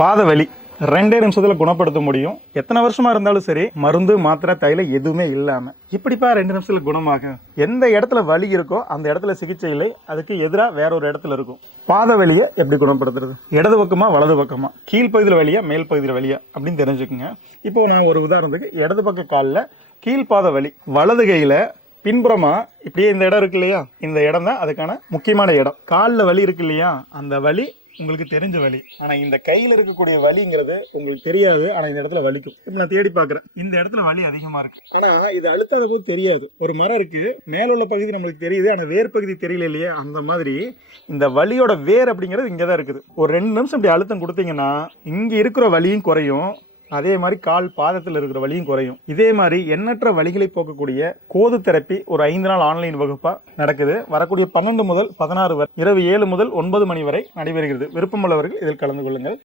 பாத வலி ரெண்டே நிமிஷத்தில் குணப்படுத்த முடியும். எத்தனை வருஷமாக இருந்தாலும் சரி மருந்து மாத்திரை தைல எதுவுமே இல்லாமல் இப்படிப்பா ரெண்டு நிமிஷத்தில் குணமாகும். எந்த இடத்துல வலி இருக்கோ அந்த இடத்துல சிகிச்சை இல்லை. அதுக்கு எதிராக வேற ஒரு இடத்துல இருக்கும். பாத வலியை எப்படி குணப்படுத்துறது? இடது பக்கமாக வலது பக்கமாக கீழ்ப்பகுதியில் வழியா மேல் பகுதியில் வழியாக அப்படின்னு தெரிஞ்சுக்குங்க. இப்போ நான் ஒரு உதாரணத்துக்கு இடது பக்க காலில் கீழ்ப்பாத வலி வலது கையில் பின்புறமா இப்படியே இந்த இடம் இருக்கு இல்லையா? இந்த இடம் தான் அதுக்கான முக்கியமான இடம். காலில் வலி இருக்கு இல்லையா? அந்த வலி உங்களுக்கு தெரிஞ்ச வலி. ஆனால் இந்த கையில் இருக்கக்கூடிய வலிங்கிறது உங்களுக்கு தெரியாது. ஆனால் இந்த இடத்துல வலிக்கும். இப்போ நான் தேடி பார்க்குறேன். இந்த இடத்துல வலி அதிகமாக இருக்கு. ஆனால் இது அழுத்தாத போது தெரியாது. ஒரு மரம் இருக்கு. மேல உள்ள பகுதி நம்மளுக்கு தெரியுது. ஆனால் வேர் பகுதி தெரியல இல்லையா? அந்த மாதிரி இந்த வலியோட வேர் அப்படிங்கிறது இங்கே தான் இருக்குது. ஒரு ரெண்டு நிமிஷம் இப்படி அழுத்தம் கொடுத்தீங்கன்னா இங்கே இருக்கிற வலியும் குறையும். அதே மாதிரி கால் பாதத்தில் இருக்கிற வலியும் குறையும். இதே மாதிரி எண்ணற்ற வழிகளை போக்கக்கூடிய கோது தெரப்பி ஒரு ஐந்து நாள் ஆன்லைன் வகுப்பாக நடக்குது. வரக்கூடிய பன்னெண்டு முதல் பதினாறு வரை இரவு ஏழு முதல் ஒன்பது மணி வரை நடைபெறுகிறது. விருப்பமுள்ளவர்கள் இதில் கலந்து கொள்ளுங்கள்.